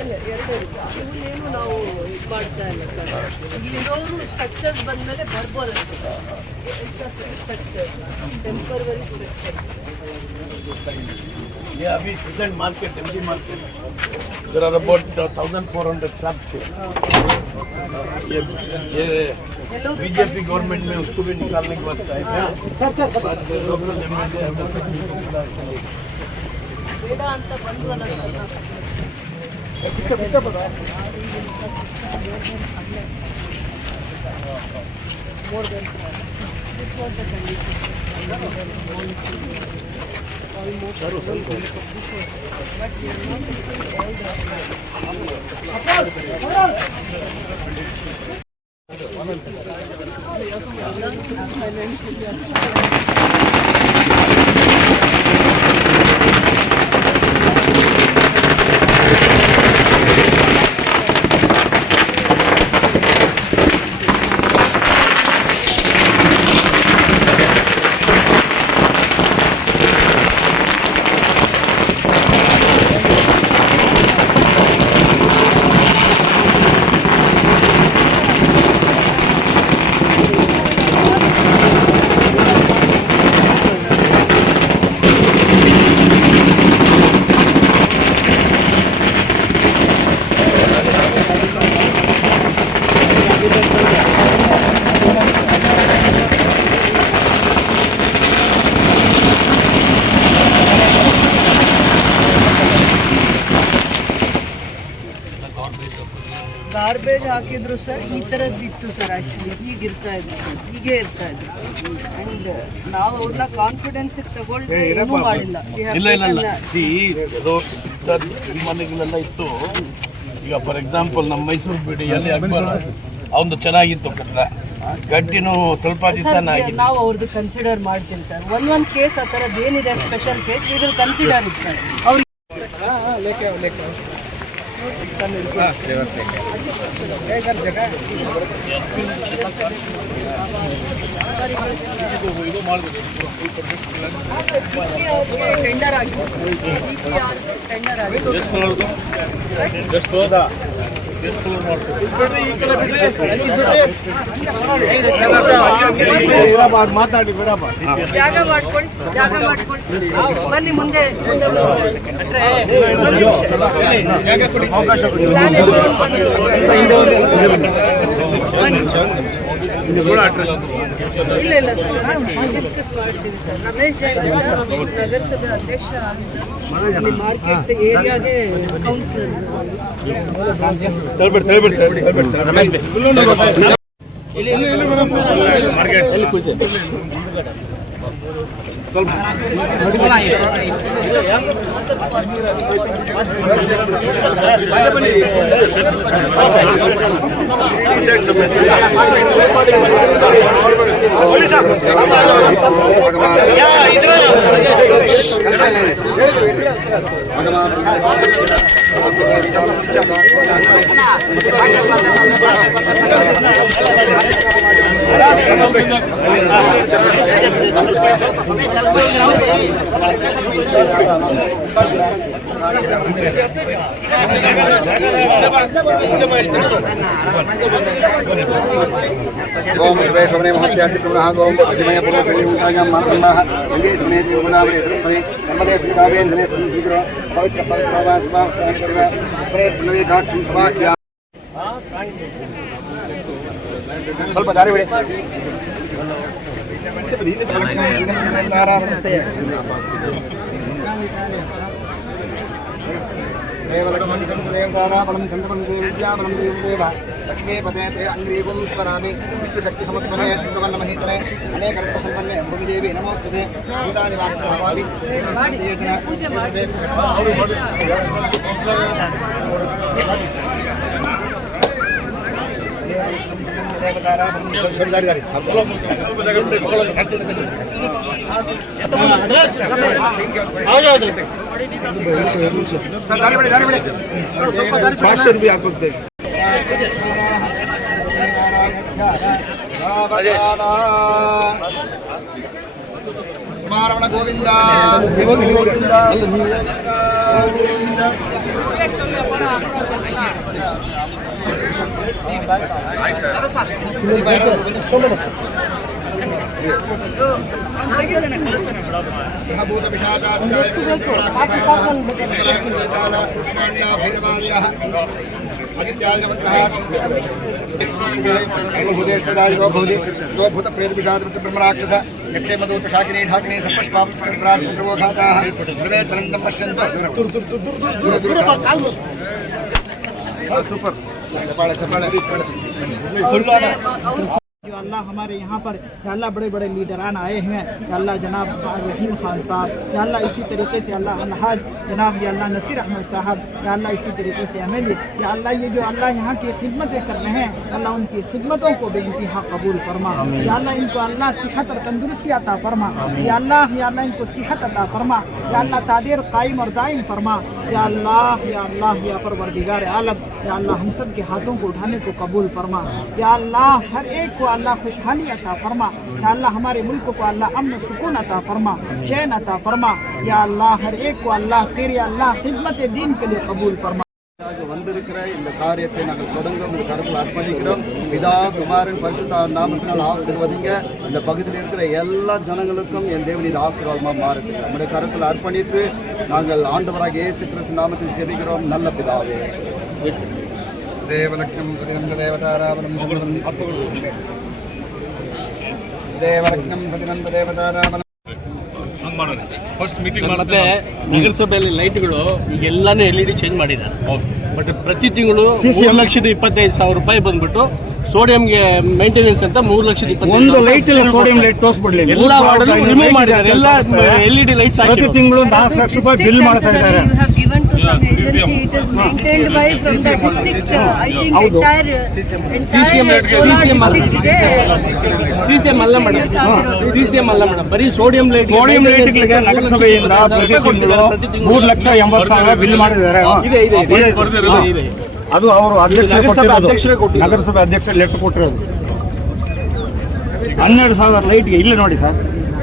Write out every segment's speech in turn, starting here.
ಇವನ್ನೇನು ನಾವು ಇದು ಮಾಡ್ತಾ ಇಲ್ಲ ಸರ್. ಇಲ್ಲಿರೋರು ಸ್ಟ್ರಕ್ಚರ್ಸ್ ಬಂದಮೇಲೆ ಬರ್ಬೋದಷ್ಟೇ. Structure temporary structure. Yeah, अभी present market, empty market. There are about 1,400 shops here. ये बीजेपी गवर्नमेंट में उसको भी निकालने की बात है क्या? लोकल एमएलए ಬೇಡ ಅಂತ ಬಂದ್ವಲ್ಲ ಗಾರ್ಬೇಜ್ ಹಾಕಿದ್ರು ಸರ್. ಈ ಥರದ್ದಿತ್ತು ಸರ್. ಆ್ಯಕ್ಚುಲಿ ಹೀಗಿರ್ತಾ ಇದ್ರು ಸರ್, ಹೀಗೆ ಇರ್ತಾ ಇದ್ರು. ಆ್ಯಂಡ್ ನಾವು ಅವ್ರನ್ನ ಕಾನ್ಫಿಡೆನ್ಸಿಗೆ ತಗೊಳ್ಳಿ ಏನೂ ಮಾಡಿಲ್ಲ. ಮನೆಗಳೆಲ್ಲ ಇತ್ತು. ಈಗ ಫಾರ್ ಎಕ್ಸಾಂಪಲ್ ನಮ್ಮ ಮೈಸೂರು ಬಿಡಿಯಲ್ಲಿ ಅಕ್ಬರ್ ಅವನು ಚೆನ್ನಾಗಿತ್ತು ಕಟ್ಟಡ, ಗಟ್ಟಿನೂ ಸ್ವಲ್ಪ ದಿವಸ ನಾವು ಅವ್ರದ್ದು ಕನ್ಸಿಡರ್ ಮಾಡ್ತೀವಿ ಸರ್. ಒಂದೊಂದು ಕೇಸ್ ಆ ಥರದ್ದು ಏನಿದೆ special case we will consider it sir. ಅವ್ರು ಟೆಂಡರ್ ಆಗಿದೆ. ಟೆಂಡರ್ ಆಗಿದೆ. ಮಾತಾಡಿ ಬಿಡಪ್ಪ. ಜಾಗ ಮಾಡ್ಕೊಂಡು ಬನ್ನಿ ಮುಂದೆ. ಇಲ್ಲ ಇಲ್ಲ ಸರ್, ಡಿಸ್ಕಸ್ ಮಾಡ್ತೀವಿ ಸರ್. ರಮೇಶ್ ಜೈನ್ ನಗರಸಭೆ ಅಧ್ಯಕ್ಷ ಆಗಿದ್ದ ಮಾರ್ಕೆಟ್ ಏರಿಯಾಗೆ ಕೌನ್ಸಿಲರ್. ಸ್ವಲ್ಪ ओम शिवेश्वरे महत्यादि पुनः ओम अग्निमय पुरोधनिमुखायां मानसम्माह गंगे सुनेति उपनामरे सरस्वती नर्मदे स्मितावेन धनेश विग्रह पवित्र पवित्रवास वास्तान करवा स्प्रे नवे घाटं सभाख्या ಸ್ವಲ್ಪ ದಾರಿ ಬಿಡಿ. देवताराबलं चन्द्रबलं विद्याबलं देवदेव लक्ष्मी पतेते अङ्ग्रीगुं स्मरामि विश्वशक्तिसमुत्पन्ने शुक्रवर्णमहेतरे अनेकरत्नसम्पन्ने भूमिदेवी नमोस्तुते भूतानि वाक्सभावामि गोविंदा भूत प्रेत विषाद ब्रह्मराक्षस यक्षे मधुत शाकिनी ढाकिनी सर्पष्पापस्कर्प्रात्मोघाताः सर्वेद्वनन्दं पश्यन्तु दूर दूर सुपर जो अल्लाह हमारे यहाँ पर या अल्लाह बड़े बड़े लीडरान आए हैं या अल्लाह जनाब रहीम खान साहब या अल्लाह इसी तरीके से अल्लाह अलहाज जनाब या अल्लाह नसीर अहमद साहब या अल्लाह इसी तरीके से MLA या अल्लाह ये जो अल्लाह यहाँ की खिदमतें कर रहे हैं अल्लाह उनकी खिदमतों को बेइंतहा कबूल फरमा या अल्लाह इनको अल्लाह सेहत और तंदुरुस्ती अता फरमा या अल्लाह इनको सेहत अता फरमा या अल्लाह तादीर कायम और दायम फरमा या अल्लाह या परवरदिगार आलम या अल्लाह हम सब के हाथों को उठाने को कबूल फरमा या अल्लाह हर एक को अल्लाह खुशहाली अता फरमा या अल्लाह हमारे मुल्क को अल्लाह अमन सुकून अता फरमा चैन अता फरमा या अल्लाह हर एक को अल्लाह तेरे अल्लाह खिदमत दीन के लिए कबूल फरमा வந்திருக்கிற இந்த காரியத்தை நாங்கள் தொடங்கும் இந்த கருத்தில் அர்ப்பணிக்கிறோம். பிதா குமாரன் பரிசுத்த நாமத்தினால் ஆசீர்வதிங்க. இந்த பகுதியில் இருக்கிற எல்லா ஜனங்களுக்கும் என் தேவன் இது ஆசீர்வாதமாக மாறுது. நம்முடைய கருத்தில் அர்ப்பணித்து நாங்கள் ஆண்டவராக இயேசு கிறிஸ்து நாமத்தில் ஜெபிக்கிறோம். நல்ல பிதாவே. தேவலக்னம் தேவதாராவணம் ದೇವರತ್ನಂ ಸತಿನಂದ ದೇವತಾರಾಮನ ಮತ್ತೆ ನಗರಸಭೆಯಲ್ಲಿ ಲೈಟ್ಗಳು ಈಗೆಲ್ಲಾನು LED ಚೇಂಜ್ ಮಾಡಿದ್ದಾರೆ. ಬಟ್ ಪ್ರತಿ ತಿಂಗಳು 3,25,000 ರೂಪಾಯಿ ಬಂದ್ಬಿಟ್ಟು ಸೋಡಿಯಂಗೆ ಮೇಂಟೆನೆನ್ಸ್ ಅಂತ 3,25,000 ಒಂದು ಲೈಟ್ ಇಲ್ಲ, ಸೋಡಿಯಂ ಲೈಟ್ ತೋರಿಸ್ಬಿಡ್ಲಿಲ್ಲ. ಎಲ್ಲ ವಾರ್ಡ್ ರಿಮೂವ್ ಮಾಡಿದ್ದಾರೆ. ಎಲ್ಲ LED ಲೈಟ್ಸ್ ಪ್ರತಿ ತಿಂಗಳು 4 ಲಕ್ಷ ರೂಪಾಯಿ ಬಿಲ್ ಮಾಡ್ತಾ ಇದ್ದಾರೆ. CCM ಅಲ್ಲ ಮೇಡಮ್, ಬರೀ ಸೋಡಿಯಂ ಲೈಟ್ ಲೈಟ್ಗಳಿಗೆ ನಗರಸಭೆಯಿಂದ ಪ್ರತಿ ತಿಂಗಳು 3,80,000 ಬಿಲ್ ಮಾಡಿದ್ದಾರೆ. ಅದು ಅವರು ಅಧ್ಯಕ್ಷರೇ ಕೊಟ್ಟಿರೋದು. ನಗರಸಭೆ ಅಧ್ಯಕ್ಷರು ಲೆಟರ್ ಕೊಟ್ಟಿರೋದು. 12,000 ಲೈಟ್ಗೆ ಇಲ್ಲ ನೋಡಿ ಸರ್,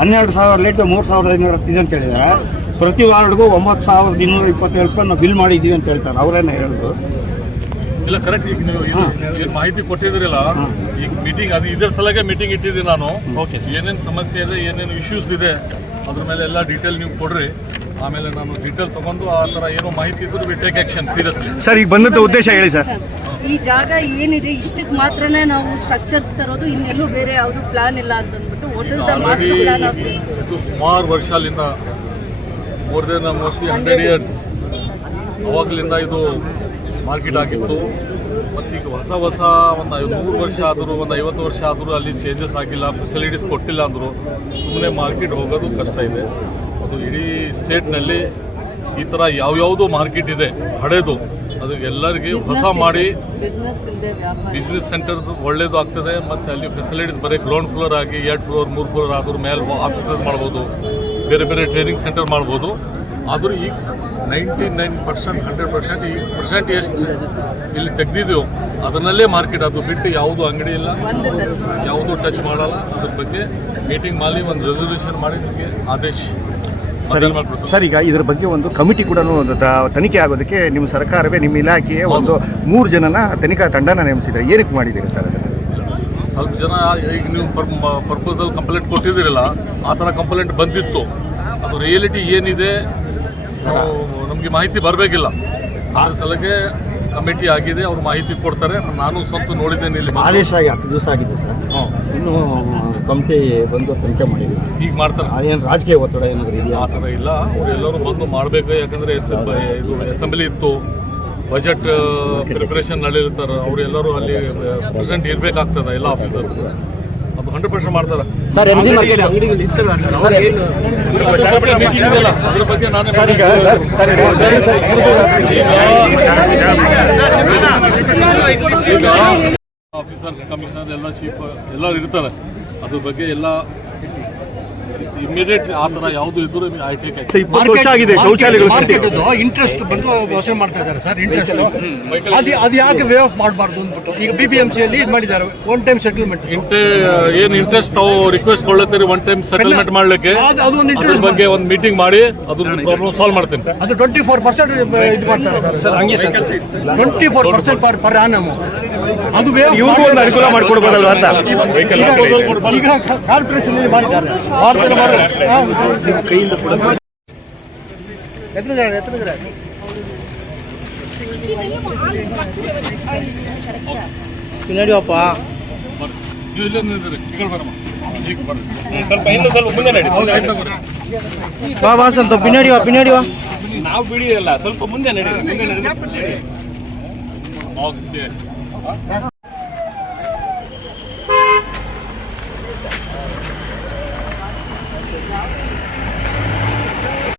12,000 ಲೈಟ್ 3,500 ಇದೆ ಅಂತ ಹೇಳಿದ್ದಾರೆ. ಪ್ರತಿ ವಾರ್ಡ್ಗೂ 9,227 ರೂಪಾಯಿ ನಾವು ಬಿಲ್ ಮಾಡಿದ್ದೀವಿ ಅಂತ ಹೇಳ್ತಾರೆ. ಅವರೇನ ಹೇಳೋದು ಇಲ್ಲ, ಕರೆಕ್ಟ್. ಈಗ ನೀವು ಏನು ಮಾಹಿತಿ ಕೊಟ್ಟಿದ್ರಲ್ಲ, ಈಗ ಮೀಟಿಂಗ್ ಅದು ಇದರ ಸಲಗೆ ಮೀಟಿಂಗ್ ಇಟ್ಟಿದ್ದೀನಿ ನಾನು. ಏನೇನು ಸಮಸ್ಯೆ ಇದೆ, ಏನೇನು ಇಶ್ಯೂಸ್ ಇದೆ, ಅದ್ರ ಮೇಲೆ ಎಲ್ಲ ಡೀಟೇಲ್ ನೀವು ಕೊಡ್ರಿ. ಆಮೇಲೆ ನಾನು ಡೀಟೇಲ್ ತಗೊಂಡು ಆ ಥರ ಏನೋ ಮಾಹಿತಿ ಇದ್ರು we take action seriously. Sir, ಈಗ ಬಂದಂತ ಉದ್ದೇಶ ಹೇಳಿ ಸರ್. ಈ ಜಾಗ ಏನಿದೆ ಇಷ್ಟಕ್ಕೆ ಮಾತ್ರನೇ ನಾವು ಸ್ಟ್ರಕ್ಚರ್ಸ್ ತರೋದು, ಇನ್ನೆಲ್ಲೂ ಬೇರೆ ಯಾವುದು ಪ್ಲಾನ್ ಇಲ್ಲ ಅಂತ ಅಂದ್ಬಿಟ್ಟು ಆಲ್ರೆಡಿ ಇದು ಸುಮಾರು ವರ್ಷ ಅಲ್ಲಿಂದ ಮೋರ್ ದೆನ್ ಮೋಸ್ಟ್ಲಿ 100 ಇಯರ್ಸ್ ಅವಾಗಲಿಂದ ಇದು ಮಾರ್ಕೆಟ್ ಆಗಿತ್ತು. ಮತ್ತು ಈಗ ಹೊಸ ಒಂದು 100 ವರ್ಷ ಆದರೂ, ಒಂದು 50 ವರ್ಷ ಆದರೂ ಅಲ್ಲಿ ಚೇಂಜಸ್ ಆಗಿಲ್ಲ, ಫೆಸಿಲಿಟೀಸ್ ಕೊಟ್ಟಿಲ್ಲ ಅಂದರು. ಸುಮ್ಮನೆ ಮಾರ್ಕೆಟ್ ಹೋಗೋದು ಕಷ್ಟ ಇದೆ. ಅದು ಇಡೀ ಸ್ಟೇಟ್ನಲ್ಲಿ ಈ ಥರ ಯಾವ್ಯಾವುದು ಮಾರ್ಕೆಟ್ ಇದೆ ಹಳೇದು, ಅದು ಎಲ್ಲರಿಗೆ ಹೊಸ ಮಾಡಿ ಬಿಸ್ನೆಸ್ ಸೆಂಟರ್ ಒಳ್ಳೇದು ಆಗ್ತದೆ. ಮತ್ತು ಅಲ್ಲಿ ಫೆಸಿಲಿಟೀಸ್ ಬರೀ ಗ್ರೌಂಡ್ ಫ್ಲೋರ್ ಆಗಿ 2 ಫ್ಲೋರ್ 3 ಫ್ಲೋರ್ ಆದ್ರೂ ಮೇಲೆ ಆಫೀಸಸ್ ಮಾಡ್ಬೋದು, ಬೇರೆ ಬೇರೆ ಟ್ರೈನಿಂಗ್ ಸೆಂಟರ್ ಮಾಡ್ಬೋದು. ಆದರೂ ಈಗ 99% 100% ಈ ಪರ್ಸೆಂಟ್ ಎಷ್ಟು ಇಲ್ಲಿ ತೆಗೆದಿದೆಯೋ ಅದನ್ನಲ್ಲೇ ಮಾರ್ಕೆಟ್, ಅದು ಬಿಟ್ಟು ಯಾವುದು ಅಂಗಡಿ ಇಲ್ಲ, ಯಾವುದೂ ಟಚ್ ಮಾಡಲ್ಲ. ಅದ್ರ ಬಗ್ಗೆ ಮೀಟಿಂಗ್ ಮಾಡಿ ಒಂದು ರೆಸಲ್ಯೂಷನ್ ಮಾಡಿ ನಿಮಗೆ ಆದೇಶ ಮಾಡಿಬಿಡ್ತು. ಸರ್, ಈಗ ಇದ್ರ ಬಗ್ಗೆ ಒಂದು ಕಮಿಟಿ ಕೂಡ ತನಿಖೆ ಆಗೋದಕ್ಕೆ ನಿಮ್ಮ ಸರ್ಕಾರವೇ, ನಿಮ್ಮ ಇಲಾಖೆಯೇ ಒಂದು 3 ಜನನ ತನಿಖಾ ತಂಡನ ನೇಮಿಸಿದ್ದಾರೆ. ಏನಕ್ಕೆ ಮಾಡಿದ್ದೀರಿ ಸರ್ ಅದನ್ನು? ಸ್ವಲ್ಪ ಜನ ಈಗ ನೀವು ಪರ್ಪೋಸಲ್ ಕಂಪ್ಲೇಂಟ್ ಕೊಟ್ಟಿದ್ದೀರಲ್ಲ, ಆ ಥರ ಕಂಪ್ಲೇಂಟ್ ಬಂದಿತ್ತು. ಅದು ರಿಯಾಲಿಟಿ ಏನಿದೆ ನಮಗೆ ಮಾಹಿತಿ ಬರಬೇಕಿಲ್ಲ. ಅದ್ರ ಸಲಗೆ ಕಮಿಟಿ ಆಗಿದೆ, ಅವ್ರು ಮಾಹಿತಿ ಕೊಡ್ತಾರೆ. ನಾನು ಸ್ವಂತ ನೋಡಿದ್ದೇನೆ. ಇಲ್ಲಿ ಆದೇಶ ಆಗಿ 10 ದಿವಸ ಆಗಿದೆ ಸರ್, ಇನ್ನೂ ಕಮಿಟಿ ಬಂದು ತನಿಖೆ ಮಾಡಿದ್ರು. ಈಗ ಮಾಡ್ತಾರೆ. ಏನು ರಾಜಕೀಯ ಒತ್ತಡ ಏನಾದರೂ ಇದೆಯಾ? ಆ ಥರ ಇಲ್ಲ, ಅವರೆಲ್ಲರೂ ಬಂದು ಮಾಡಬೇಕು. ಯಾಕಂದರೆ ಇದು ಅಸೆಂಬ್ಲಿ ಇತ್ತು, ಬಜೆಟ್ ಪ್ರಿಪರೇಷನ್ ನಡೆಯುತ್ತಾರೆ. ಅವರೆಲ್ಲರೂ ಅಲ್ಲಿ ಪ್ರೆಸೆಂಟ್ ಇರಬೇಕಾಗ್ತದೆ, ಎಲ್ಲ ಆಫೀಸರ್ಸ್. ಅದು 100% ಮಾಡ್ತಾರೆ. ಸರ್, ಅದ್ರ ಬಗ್ಗೆ ನಾನು ಆಫೀಸರ್ಸ್, ಕಮಿಷನರ್ ಎಲ್ಲ ಚೀಫ್ ಎಲ್ಲರೂ ಇರ್ತಾರೆ. ಅದ್ರ ಬಗ್ಗೆ ಎಲ್ಲ ಇಮಿಡಿಯೇಟ್ ಆ ಥರ ಯಾವುದು ಇದ್ರೂ ಐ ಟೇಕ್ 20 ವರ್ಷ ಆಗಿದೆ ಶೌಚಾಲಯಗಳು ಇಂಟ್ರೆಸ್ಟ್ ಬಂದು ವಸೂಲು ಮಾಡ್ತಾ ಇದ್ದಾರೆ ಸರ್. ಇಂಟ್ರೆಸ್ಟ್ ಅದು ಯಾಕೆ ವೇ ಆಫ್ ಮಾಡಬಾರ್ದು ಅಂದ್ಬಿಟ್ಟು ಈಗ BBMCಯಲ್ಲಿ ಇದು ಮಾಡಿದ್ದಾರೆ, ಒನ್ ಟೈಮ್ ಸೆಟಲ್ಮೆಂಟ್. ಏನು ಇಂಟ್ರೆಸ್ಟ್ ತಾವು ರಿಕ್ವೆಸ್ಟ್ ಕೊಳ್ಳತ್ತೀರಿ ಒನ್ ಟೈಮ್ ಸೆಟಲ್ಮೆಂಟ್ ಮಾಡ್ಲಿಕ್ಕೆ, ಅದ್ರ ಬಗ್ಗೆ ಒಂದು ಮೀಟಿಂಗ್ ಮಾಡಿ ಅದ್ರ ಪ್ರಾಬ್ಲಮ್ ಸಾಲ್ವ್ ಮಾಡ್ತೇನೆ ಸರ್. ಅದು 24% ಇದು ಮಾಡ್ತಾರೆ ಸರ್. ಹಂಗೆ 24% ಪರ್ ಆನಮ್. ಅದು ಇವ್ರಿಗೂ ಒಂದು ಅನುಕೂಲ ಮಾಡಿಕೊಡ್ಬೋದಲ್ವಾ ಅಂತ ಈಗ ಕಾರ್ಪೊರೇಷನ್ ಮಾಡಿದ್ದಾರೆ. ಕೈಯಿಂದ ನಡಿಯಪ್ಪ ನೀವು ಇಲ್ಲೇ ನಿಂತಿರಿ, ಈ ಕಡೆ ಬರಮ್ಮ. ಈಗ ಬರ್ರಿ. ಸ್ವಲ್ಪ ಮುಂದೆ ನಡಿ. ಬಾ ಸ್ವಲ್ಪ ಪಿನ್ನಡಿವಾ ನಾವು ಬಿಡಿಯಲ್ಲ, ಸ್ವಲ್ಪ ಮುಂದೆ ನಡಿ. ಓಕೆ